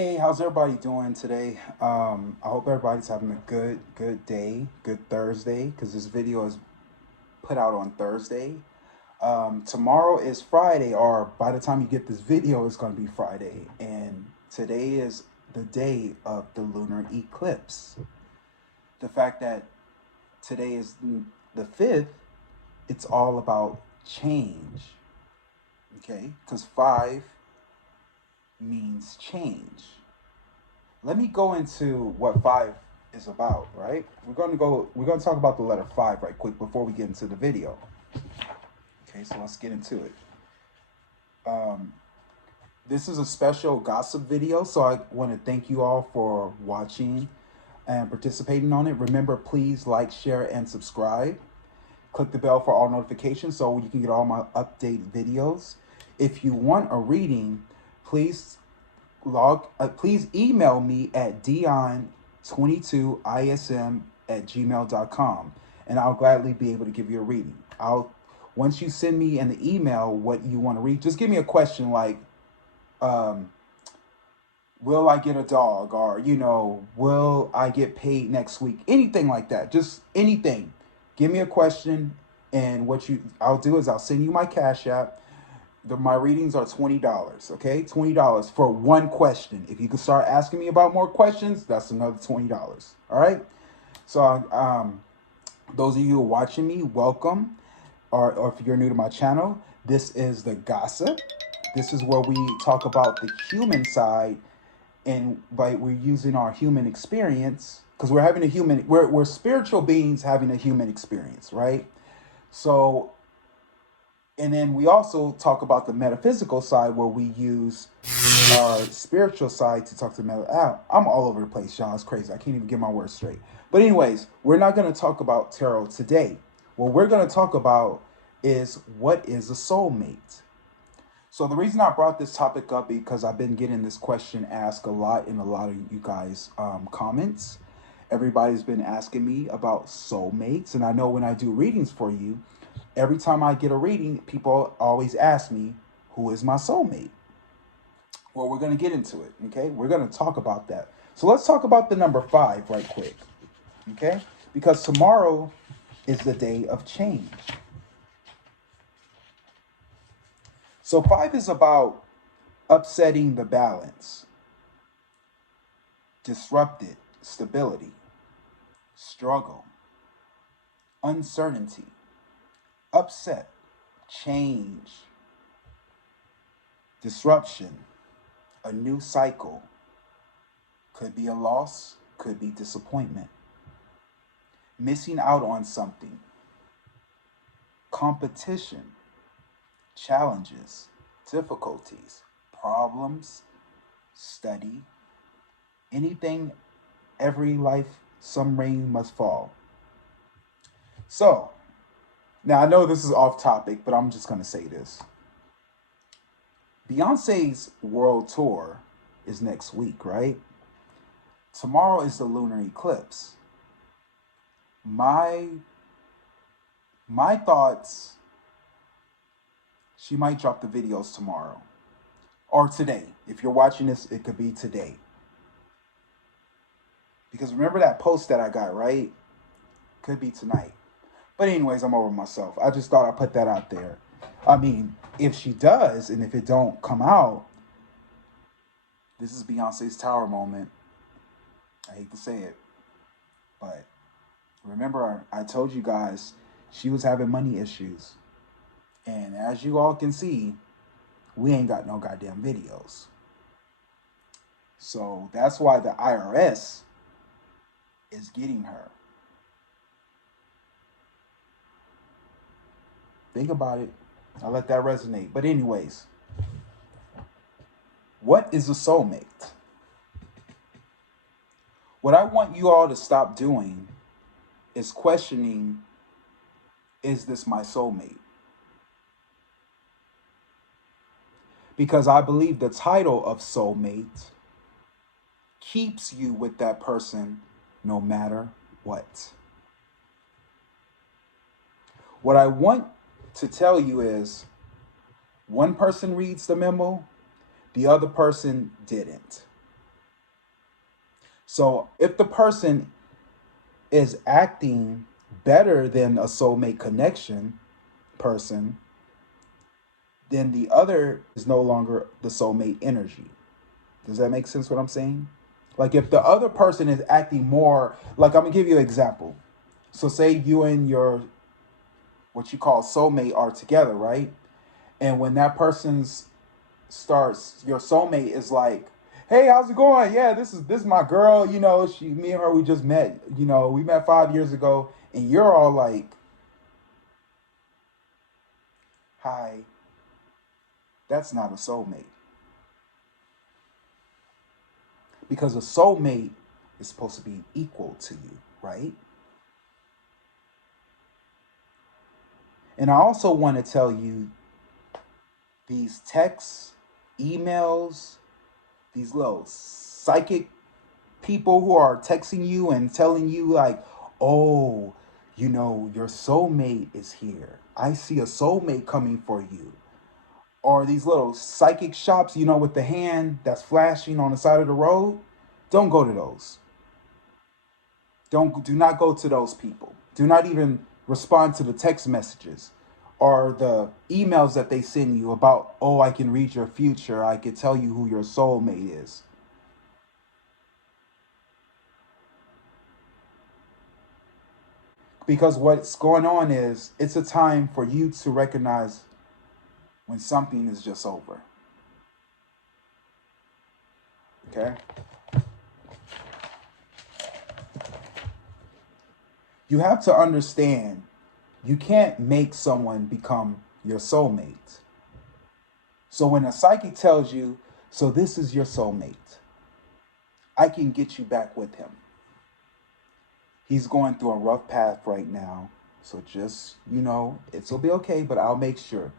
Hey, how's everybody doing today? I hope everybody's having a good day, good Thursday, because this video is put out on Thursday. Tomorrow is Friday, or by the time you get this video, it's going to be Friday. And today is the day of the lunar eclipse. The fact that today is the 5th, it's all about change, okay? Because 5 means change. Let me go into what 5 is about, right? We're going to talk about the letter 5 right quick before we get into the video. Okay, so let's get into it. Um, this is a special gossip video, so I want to thank you all for watching and participating on it. Remember, please like, share, and subscribe. Click the bell for all notifications so you can get all my update videos. If you want a reading, please please email me at dion22ism@gmail.com, and I'll gladly be able to give you a reading. Once you send me in the email what you want to read, just give me a question like, um, will I get a dog, or will I get paid next week? Anything like that, just anything. Give me a question, and I'll do is I'll send you my Cash App. My readings are $20. Okay, $20 for one question. If you can start asking me about more questions, that's another $20. All right. So, those of you who are watching me, welcome. Or if you're new to my channel, this is the gossip. This is where we talk about the human side, and we're using our human experience because we're spiritual beings having a human experience, right? So, and then we also talk about the metaphysical side where we use our spiritual side to talk to I'm all over the place, y'all. It's crazy. I can't even get my words straight. But anyways, we're not going to talk about tarot today. What we're going to talk about is what is a soulmate. So the reason I brought this topic up because I've been getting this question asked a lot in a lot of you guys' comments. Everybody's been asking me about soulmates, and I know when I do readings for you, every time I get a reading, people always ask me, who is my soulmate? Well, we're going to get into it, okay? We're going to talk about that. So let's talk about the number 5 right quick, okay? Because tomorrow is the day of change. So 5 is about upsetting the balance, disrupted stability, struggle, uncertainty, upset, change, disruption, a new cycle. Could be a loss, could be disappointment, missing out on something, competition, challenges, difficulties, problems, study, anything, every life, some rain must fall. So, now I know this is off topic, but I'm just going to say this. Beyonce's world tour is next week, right? Tomorrow is the lunar eclipse. My thoughts, she might drop the videos tomorrow or today. If you're watching this, it could be today. Because remember that post that I got, right? Could be tonight. But anyways, I'm over myself. I just thought I'd put that out there. I mean, if she does, and if it don't come out, this is Beyonce's tower moment. I hate to say it, but remember, I told you guys she was having money issues. And as you all can see, we ain't got no goddamn videos. So that's why the IRS is getting her. Think about it. I'll let that resonate. But anyways, what is a soulmate? What I want you all to stop doing is questioning, is this my soulmate? Because I believe the title of soulmate keeps you with that person no matter what. What I want to tell you is one person reads the memo, the other person didn't. So if the person is acting better than a soulmate connection person, then the other is no longer the soulmate energy. Does that make sense what I'm saying? Like if the other person is acting more, like I'm gonna give you an example. So say you and your what you call soulmate are together, right? And when that person's starts, your soulmate is like, "Hey, how's it going? Yeah, this is my girl. You know, me and her, we just met. You know, we met 5 years ago." And you're all like, "Hi, that's not a soulmate because a soulmate is supposed to be equal to you, right?" And I also want to tell you these texts, emails, these little psychic people who are texting you and telling you like, "Oh, you know, your soulmate is here. I see a soulmate coming for you." Or these little psychic shops, you know, with the hand that's flashing on the side of the road. Don't go to those. Do not go to those people. Do not even respond to the text messages or the emails that they send you about, "Oh, I can read your future. I can tell you who your soulmate is." Because what's going on is it's a time for you to recognize when something is just over. Okay? You have to understand you can't make someone become your soulmate. So when a psychic tells you, "So this is your soulmate, I can get you back with him. He's going through a rough path right now. So just, you know, it'll be okay, but I'll make sure."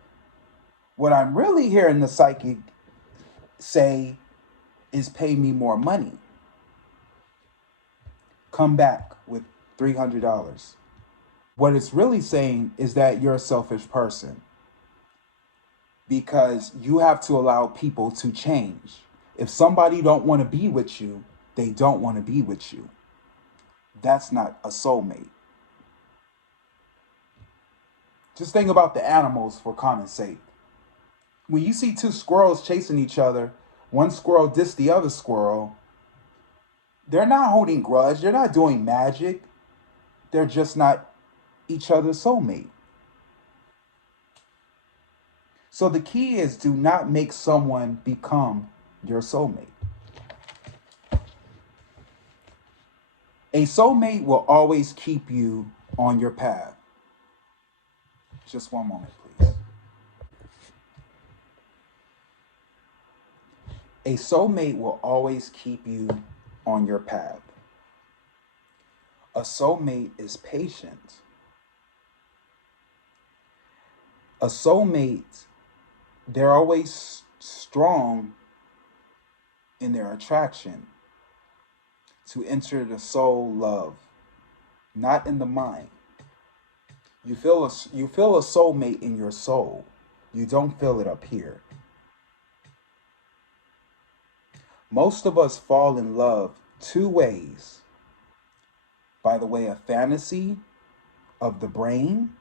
What I'm really hearing the psychic say is, "Pay me more money. Come back with $300. What it's really saying is that you're a selfish person because you have to allow people to change. If somebody don't want to be with you, they don't want to be with you. That's not a soulmate. Just think about the animals for common sake. When you see two squirrels chasing each other, one squirrel diss the other squirrel, they're not holding grudge, they're not doing magic. They're just not each other's soulmate. So the key is do not make someone become your soulmate. A soulmate will always keep you on your path. Just one moment, please. A soulmate will always keep you on your path. A soulmate is patient. A soulmate, they're always strong in their attraction to enter the soul love, not in the mind. You feel a soulmate in your soul. You don't feel it up here. Most of us fall in love two ways: by the way of fantasy of the brain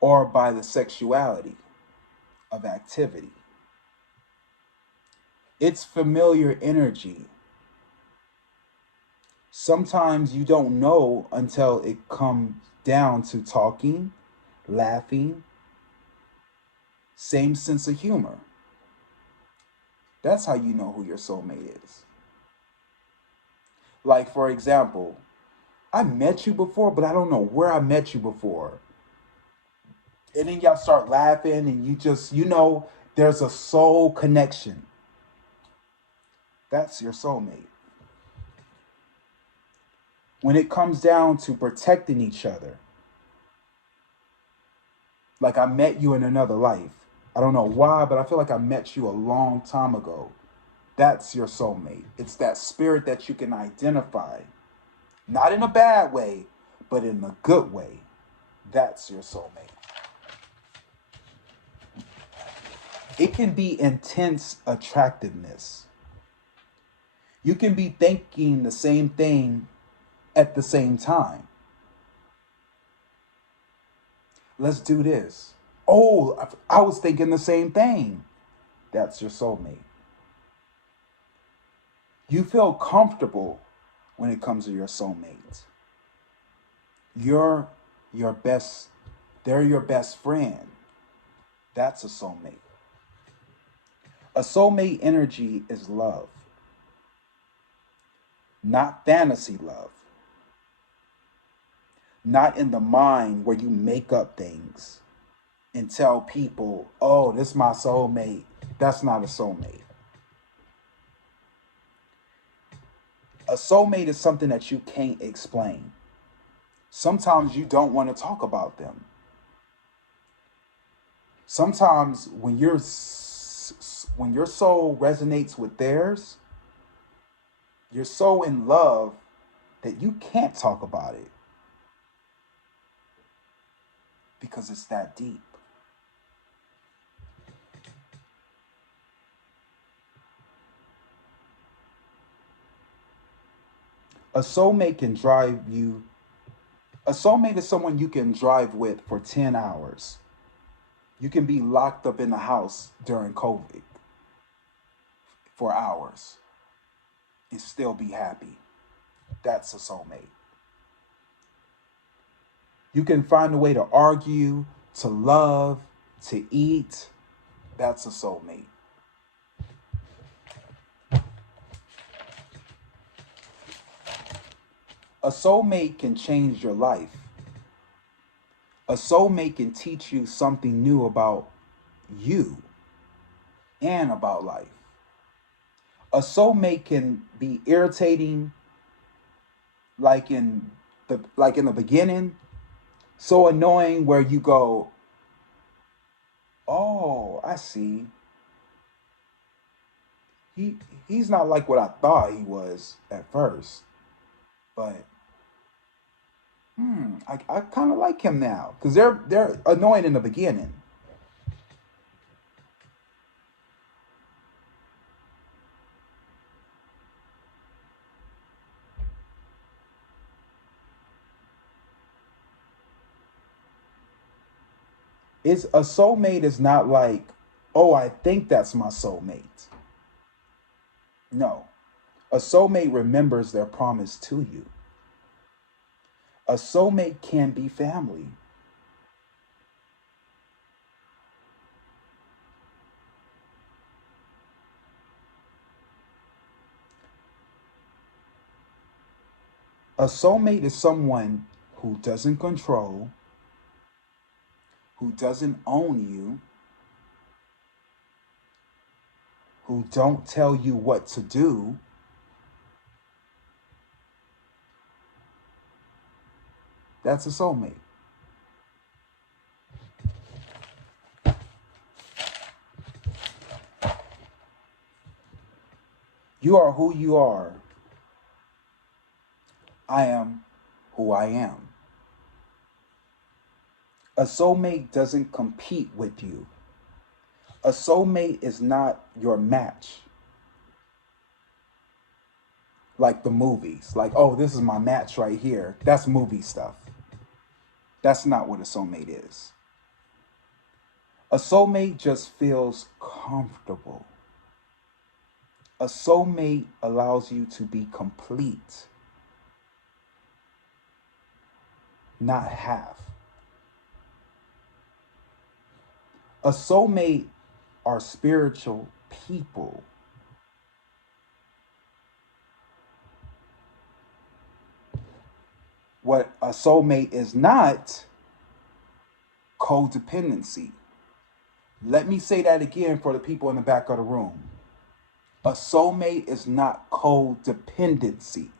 or by the sexuality of activity. It's familiar energy. Sometimes you don't know until it comes down to talking, laughing, same sense of humor. That's how you know who your soulmate is. Like, for example, I met you before, but I don't know where I met you before. And then y'all start laughing, and you just, there's a soul connection. That's your soulmate. When it comes down to protecting each other, like I met you in another life. I don't know why, but I feel like I met you a long time ago. That's your soulmate. It's that spirit that you can identify, not in a bad way, but in a good way. That's your soulmate. It can be intense attractiveness. You can be thinking the same thing at the same time. Let's do this. Oh, I was thinking the same thing. That's your soulmate. You feel comfortable when it comes to your soulmate. You're your best, they're your best friend. That's a soulmate. A soulmate energy is love, not fantasy love, not in the mind where you make up things and tell people, oh, this is my soulmate. That's not a soulmate. A soulmate is something that you can't explain. Sometimes you don't want to talk about them. Sometimes when your soul resonates with theirs, you're so in love that you can't talk about it because it's that deep. A soulmate can drive you. A soulmate is someone you can drive with for 10 hours. You can be locked up in the house during COVID for hours and still be happy. That's a soulmate. You can find a way to argue, to love, to eat. That's a soulmate. A soulmate can change your life. A soulmate can teach you something new about you and about life. A soulmate can be irritating like in the beginning, so annoying where you go, "Oh, I see. He he's not like what I thought he was at first, but I kind of like him now because they're annoying in the beginning. It's a soulmate is not like, oh, I think that's my soulmate. No, a soulmate remembers their promise to you. A soulmate can be family. A soulmate is someone who doesn't control, who doesn't own you, who don't tell you what to do. That's a soulmate. You are who you are. I am who I am. A soulmate doesn't compete with you. A soulmate is not your match. Like the movies. Like, oh, this is my match right here. That's movie stuff. That's not what a soulmate is. A soulmate just feels comfortable. A soulmate allows you to be complete, not half. A soulmate are spiritual people. What a soulmate is not, codependency. Let me say that again for the people in the back of the room. A soulmate is not codependency,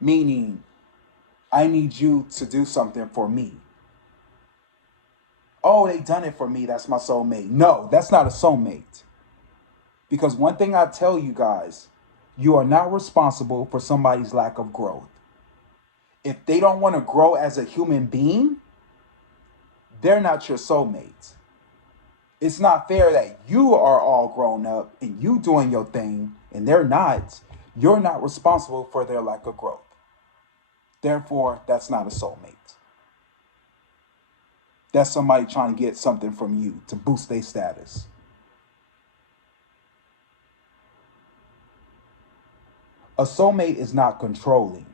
meaning I need you to do something for me. Oh, they done it for me. That's my soulmate. No, that's not a soulmate. Because one thing I tell you guys, you are not responsible for somebody's lack of growth. If they don't want to grow as a human being, they're not your soulmates. It's not fair that you are all grown up and you doing your thing and they're not, You're not responsible for their lack of growth. Therefore, that's not a soulmate. That's somebody trying to get something from you to boost their status. A soulmate is not controlling.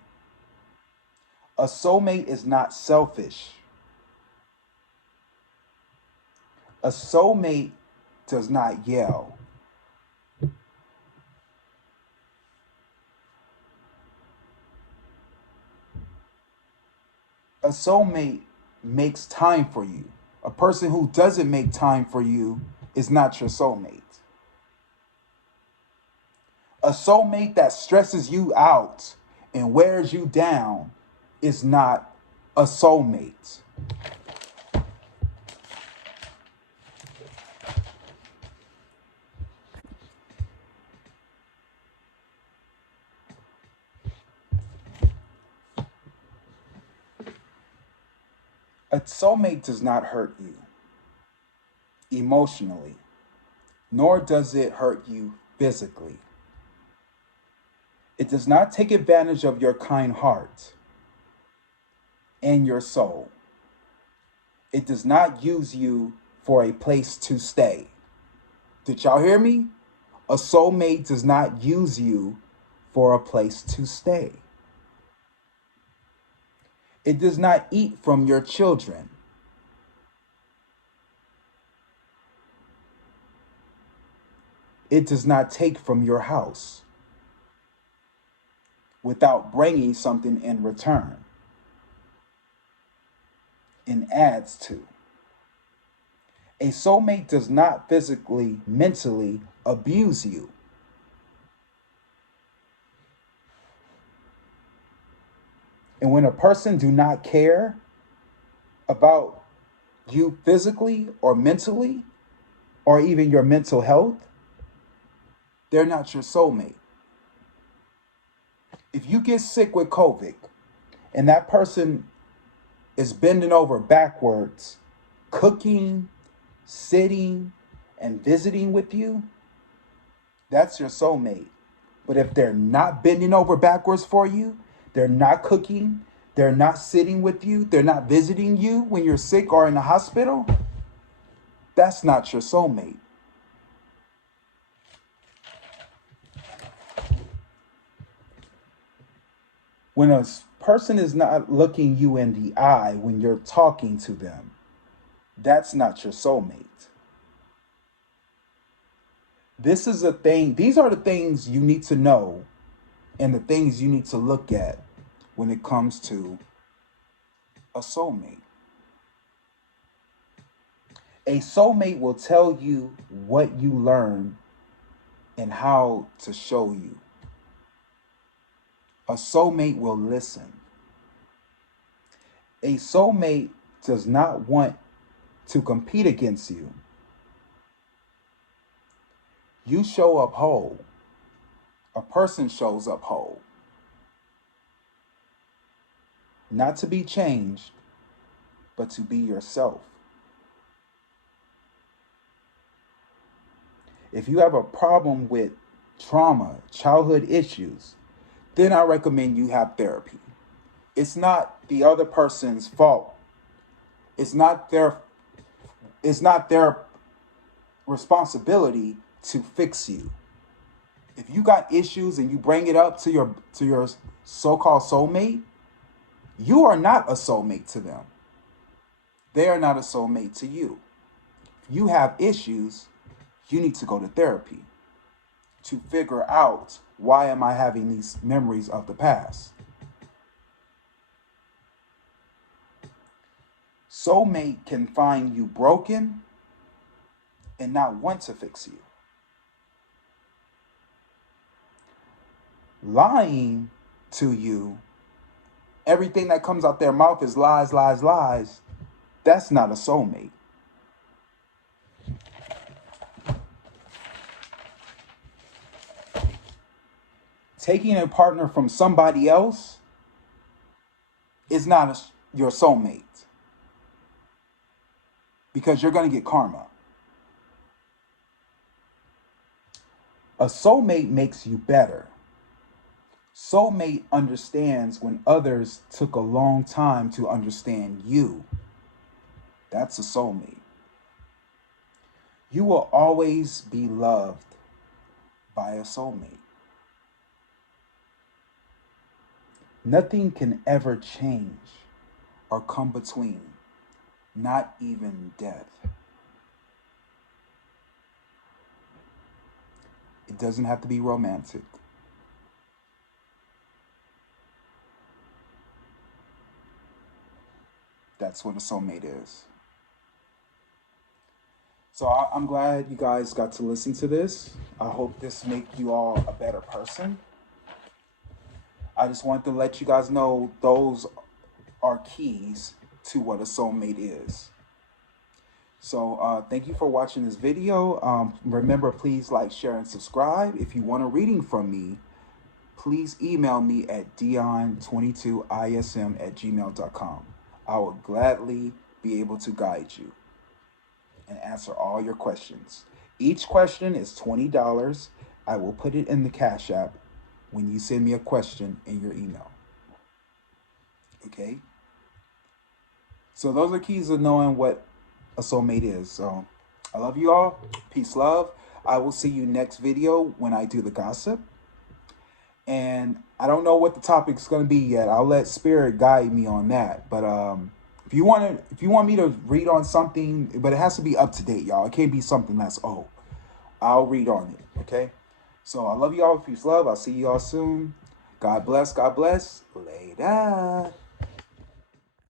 A soulmate is not selfish. A soulmate does not yell. A soulmate makes time for you. A person who doesn't make time for you is not your soulmate. A soulmate that stresses you out and wears you down is not a soulmate. A soulmate does not hurt you emotionally, nor does it hurt you physically. It does not take advantage of your kind heart and your soul. It does not use you for a place to stay. Did y'all hear me? A soulmate does not use you for a place to stay. It does not eat from your children. It does not take from your house without bringing something in return and adds to. A soulmate does not physically, mentally abuse you. And when a person do not care about you physically or mentally, or even your mental health, they're not your soulmate. If you get sick with COVID and that person is bending over backwards, cooking, sitting, and visiting with you, that's your soulmate. But if they're not bending over backwards for you, they're not cooking, they're not sitting with you, they're not visiting you when you're sick or in the hospital, that's not your soulmate. When a person is not looking you in the eye when you're talking to them, that's not your soulmate. This is a thing, these are the things you need to know and the things you need to look at when it comes to a soulmate. A soulmate will tell you what you learn and how to show you. A soulmate will listen. A soulmate does not want to compete against you. You show up whole. A person shows up whole. Not to be changed, but to be yourself. If you have a problem with trauma, childhood issues, then I recommend you have therapy. It's not the other person's fault. It's not their responsibility to fix you. If you got issues and you bring it up to your so-called soulmate, you are not a soulmate to them. They are not a soulmate to you. If you have issues, you need to go to therapy to figure out, why am I having these memories of the past? Soulmate can find you broken and not want to fix you. Lying to you, everything that comes out their mouth is lies, lies, lies. That's not a soulmate. Taking a partner from somebody else is not your soulmate, because you're going to get karma. A soulmate makes you better. Soulmate understands when others took a long time to understand you. That's a soulmate. You will always be loved by a soulmate. Nothing can ever change or come between, not even death. It doesn't have to be romantic. That's what a soulmate is. So I'm glad you guys got to listen to this. I hope this make you all a better person. I just want to let you guys know those are keys to what a soulmate is. So thank you for watching this video. Remember, please like, share, and subscribe. If you want a reading from me, please email me at dion22ism@gmail.com. I will gladly be able to guide you and answer all your questions. Each question is $20. I will put it in the Cash App when you send me a question in your email. Okay? So those are keys of knowing what a soulmate is. So I love you all. Peace, love. I will see you next video when I do the gossip. And I don't know what the topic's going to be yet. I'll let Spirit guide me on that. But if you want me to read on something, but it has to be up to date, y'all. It can't be something that's old. I'll read on it. Okay. So I love y'all. Peace, love. I'll see y'all soon. God bless. God bless. Later.